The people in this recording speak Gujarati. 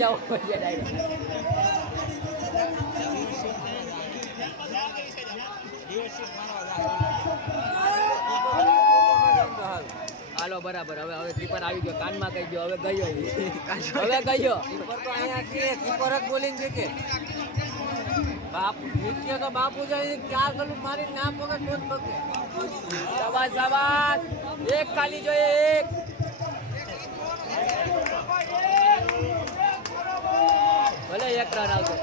જાવ ડાયરેક્ટ હાલો બરાબર હવે કીપર આવી ગયો કાનમાં કહી ગયો હવે ગયો કીપર તો અહીંયા છે કીપર જ બોલિંગ છે કે બાપુ નીચે તો બાપુ જાય 4 ગલું મારી ના પકડ તો જ પકડે શાબાશ શાબાશ એક ખાલી જોઈએ એક ભલે એક રન આવતો